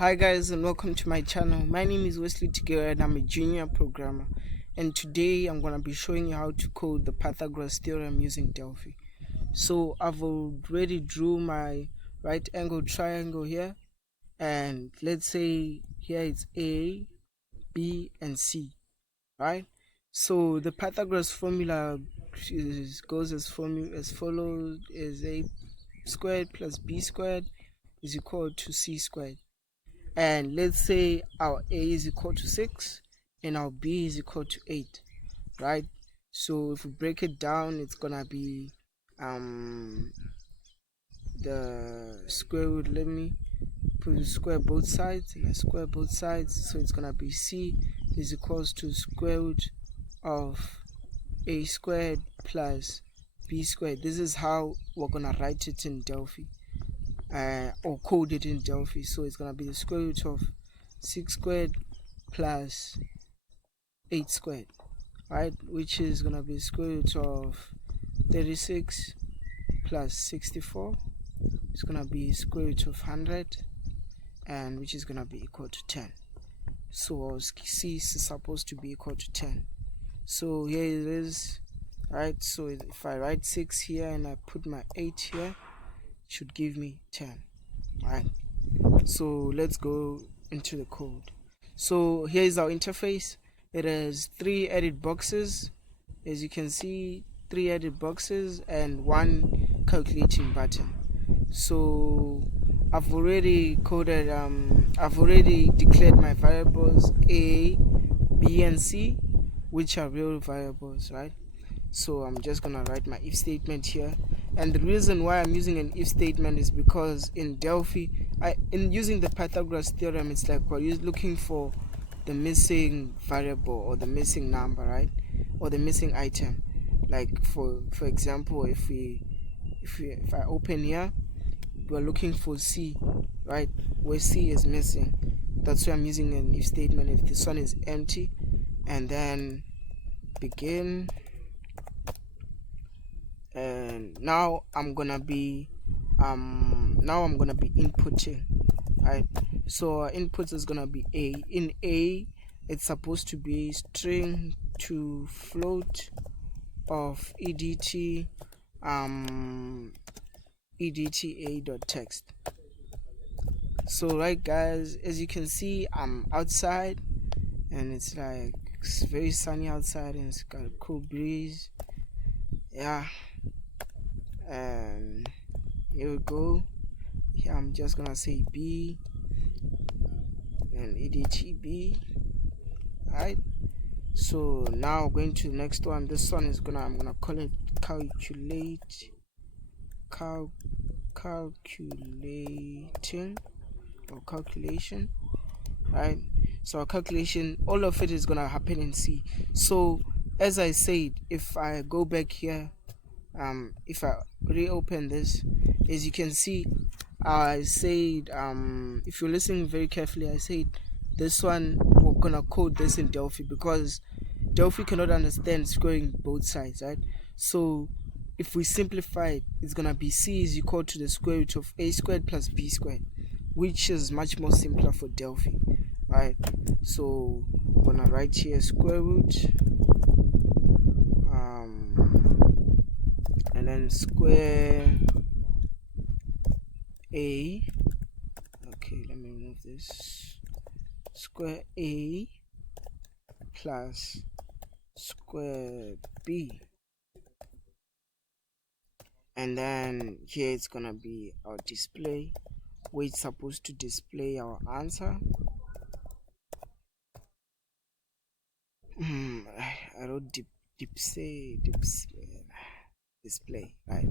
Hi guys and welcome to my channel. My name is Wesley Tigera and I'm a junior programmer, and today I'm going to be showing you how to code the Pythagoras Theorem using Delphi. So I've already drew my right angle triangle here, and let's say here it's A, B and C, right? So the Pythagoras formula goes as follows: is A squared plus B squared is equal to C squared. And let's say our A is equal to 6 and our B is equal to 8, right? So if we break it down, it's gonna be the square root. Let me put square both sides, and I square both sides, so it's gonna be C is equals to square root of A squared plus B squared. This is how we're gonna write it in Delphi, or code it in Delphi. So it's gonna be the square root of 6 squared plus 8 squared, right? Which is gonna be square root of 36 plus 64. It's gonna be square root of 100, and which is gonna be equal to 10. So C is supposed to be equal to 10. So here it is, right? So if I write 6 here and I put my 8 here, it should give me 10, right? So let's go into the code. So here is our interface. It has 3 edit boxes, as you can see, 3 edit boxes and 1 calculating button. So I've already coded, I've already declared my variables A, B and C, which are real variables, right? So I'm just gonna write my if statement here, and the reason why I'm using an if statement is because in Delphi, in using the Pythagoras theorem, it's like we're looking for the missing variable or the missing number, right? Or the missing item. Like for example, if I open here, we're looking for C, right? Where C is missing. That's why I'm using an if statement. If this one is empty, and then begin, and now I'm gonna be inputting, right? So our inputs is gonna be A. In A, it's supposed to be string to float of edt edta.text. So right guys, as you can see, I'm outside and it's very sunny outside and it's got a cool breeze. Yeah, and here we go. Here I'm just gonna say B and edtb, right? So now going to the next one. This one is I'm gonna call it calculating or calculation, right? So our calculation, all of it is gonna happen in C. So as I said, if I go back here, if I reopen this, as you can see, I said, if you're listening very carefully, I said this one we're gonna code this in Delphi because Delphi cannot understand squaring both sides, right? So if we simplify it, it's gonna be C is equal to the square root of A squared plus B squared, which is much more simpler for Delphi, right? So I'm gonna write here square root, and then square A. Okay, let me remove this. Square A plus square B, and then here it's gonna be our display, where it's supposed to display our answer. I wrote display, right?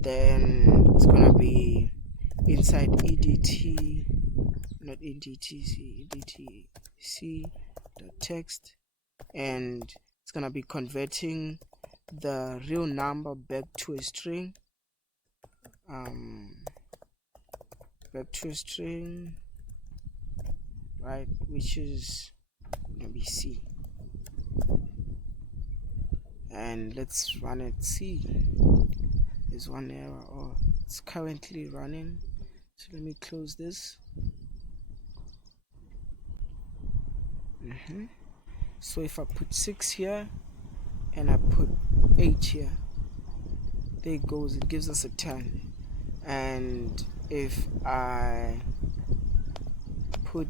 Then it's gonna be inside edt, not edtc.text, and it's gonna be converting the real number back to a string, right, which is gonna be C. And let's run it. See, there's one error, or it's currently running. So let me close this. So if I put 6 here and I put 8 here, there it goes, it gives us a 10. And if I put,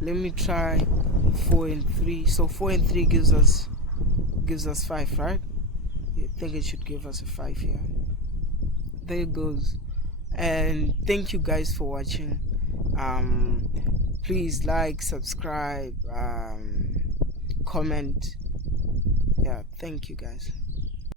let me try 4 and 3. So 4 and 3 gives us 5, right? I think it should give us a 5 here. There it goes. And thank you guys for watching. Please like, subscribe, comment. Yeah, thank you guys.